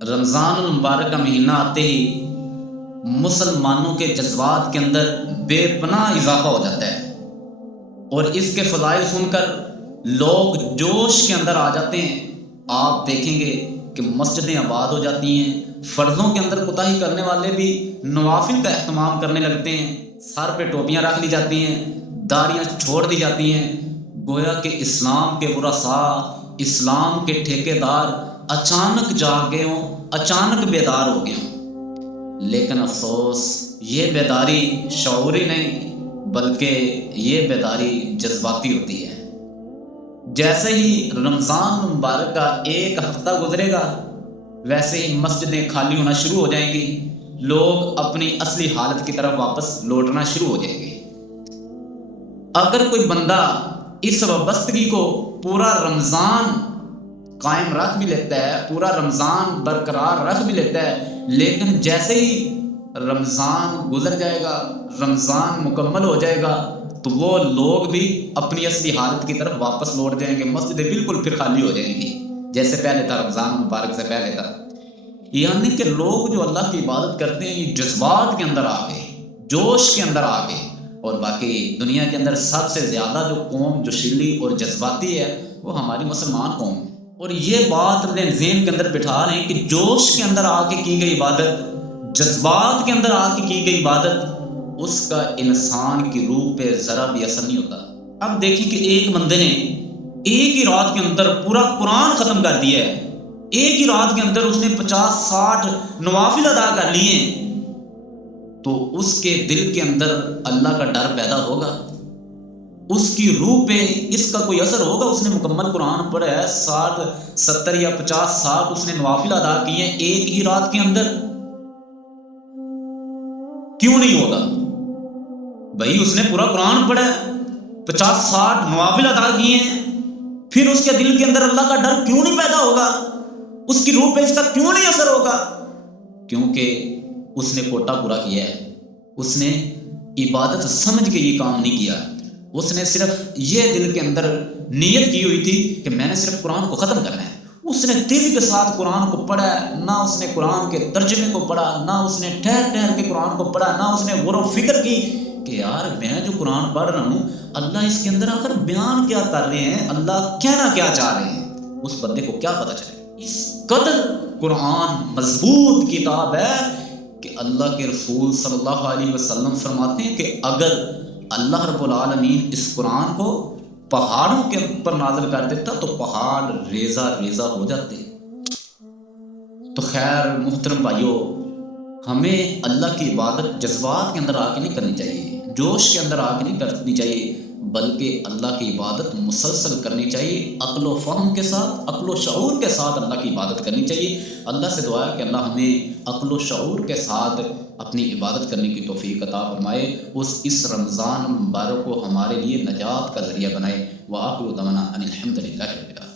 رمضان المبارک کا مہینہ آتے ہی مسلمانوں کے جذبات کے اندر بے پناہ اضافہ ہو جاتا ہے، اور اس کے فضائل سن کر لوگ جوش کے اندر آ جاتے ہیں۔ آپ دیکھیں گے کہ مسجدیں آباد ہو جاتی ہیں، فرضوں کے اندر کوتاہی کرنے والے بھی نوافل کا اہتمام کرنے لگتے ہیں، سر پہ ٹوپیاں رکھ لی جاتی ہیں، داڑیاں چھوڑ دی جاتی ہیں، گویا کہ اسلام کے رؤساء، اسلام کے ٹھیکیدار اچانک جاگ گئے ہوں، اچانک بیدار ہو گئے ہوں۔ لیکن افسوس، یہ بیداری شعوری نہیں بلکہ یہ بیداری جذباتی ہوتی ہے۔ جیسے ہی رمضان مبارک کا ایک ہفتہ گزرے گا، ویسے ہی مسجدیں خالی ہونا شروع ہو جائیں گی، لوگ اپنی اصلی حالت کی طرف واپس لوٹنا شروع ہو جائیں گے۔ اگر کوئی بندہ اس وابستگی کو پورا رمضان قائم رکھ بھی لیتا ہے، پورا رمضان برقرار رکھ بھی لیتا ہے، لیکن جیسے ہی رمضان گزر جائے گا، رمضان مکمل ہو جائے گا، تو وہ لوگ بھی اپنی اصلی حالت کی طرف واپس لوٹ جائیں گے، مسجدیں بالکل پھر خالی ہو جائیں گی جیسے پہلے تھا، رمضان مبارک سے پہلے تھا۔ یعنی کہ لوگ جو اللہ کی عبادت کرتے ہیں، یہ جذبات کے اندر آ گئے، جوش کے اندر آ گئے۔ اور باقی دنیا کے اندر سب سے زیادہ جو قوم جو شلی اور جذباتی ہے وہ ہماری مسلمان قوم ہے۔ اور یہ بات اپنے ذہن کے اندر بٹھا لیں کہ جوش کے اندر آ کے کی گئی عبادت، جذبات کے اندر آ کے کی گئی عبادت، اس کا انسان کی روح پہ ذرا بھی اثر نہیں ہوتا۔ اب دیکھیں کہ ایک بندے نے ایک ہی رات کے اندر پورا قرآن ختم کر دیا ہے، ایک ہی رات کے اندر اس نے 50-60 نوافل ادا کر لیے ہیں، تو اس کے دل کے اندر اللہ کا ڈر پیدا ہوگا؟ اس کی روح پہ اس کا کوئی اثر ہوگا؟ اس نے مکمل قرآن پڑھا ہے، 60 70 یا 50 60 اس نے نوافل ادا کیے ہیں ایک ہی رات کے اندر، کیوں نہیں ہوگا؟ بھائی اس نے پورا قرآن پڑھا ہے، 50-60 نوافل ادا کیے ہیں، پھر اس کے دل کے اندر اللہ کا ڈر کیوں نہیں پیدا ہوگا؟ اس کی روح پہ اس کا کیوں نہیں اثر ہوگا؟ کیونکہ اس نے کوٹا پورا کیا ہے، اس نے عبادت سمجھ کے یہ کام نہیں کیا، اس نے صرف یہ دل کے اندر نیت کی ہوئی تھی کہ میں نے صرف قرآن کو ختم کرنا ہے۔ اس نے دل کے ساتھ قرآن کو پڑھا ہے، نہ اس نے قرآن کے ترجمے کو پڑھا، نہ اس نے ٹھہر ٹھہر کے قرآن کو پڑھا، نہ اس نے غور و فکر کی کہ یار میں جو قرآن پڑھ رہا ہوں اللہ اس کے اندر آخر بیان کیا کر رہے ہیں، اللہ کہنا کیا چاہ رہے ہیں۔ اس بندے کو کیا پتہ چلے؟ اس قدر قرآن مضبوط کتاب ہے کہ اللہ کے رسول صلی اللہ علیہ وسلم فرماتے ہیں کہ اگر اللہ رب العالمین اس قرآن کو پہاڑوں کے اوپر نازل کر دیتا تو پہاڑ ریزہ ریزہ ہو جاتے۔ تو خیر محترم بھائیو، ہمیں اللہ کی عبادت جذبات کے اندر آ کے نہیں کرنی چاہیے، جوش کے اندر آ کے نہیں کرنی چاہیے، بلکہ اللہ کی عبادت مسلسل کرنی چاہیے، عقل و فہم کے ساتھ، عقل و شعور کے ساتھ اللہ کی عبادت کرنی چاہیے۔ اللہ سے دعا ہے کہ اللہ ہمیں عقل و شعور کے ساتھ اپنی عبادت کرنے کی توفیق عطا فرمائے، اس رمضان مبارک کو ہمارے لیے نجات کا ذریعہ بنائے۔ وآخر دعوانا ان الحمد للہ رب العالمین۔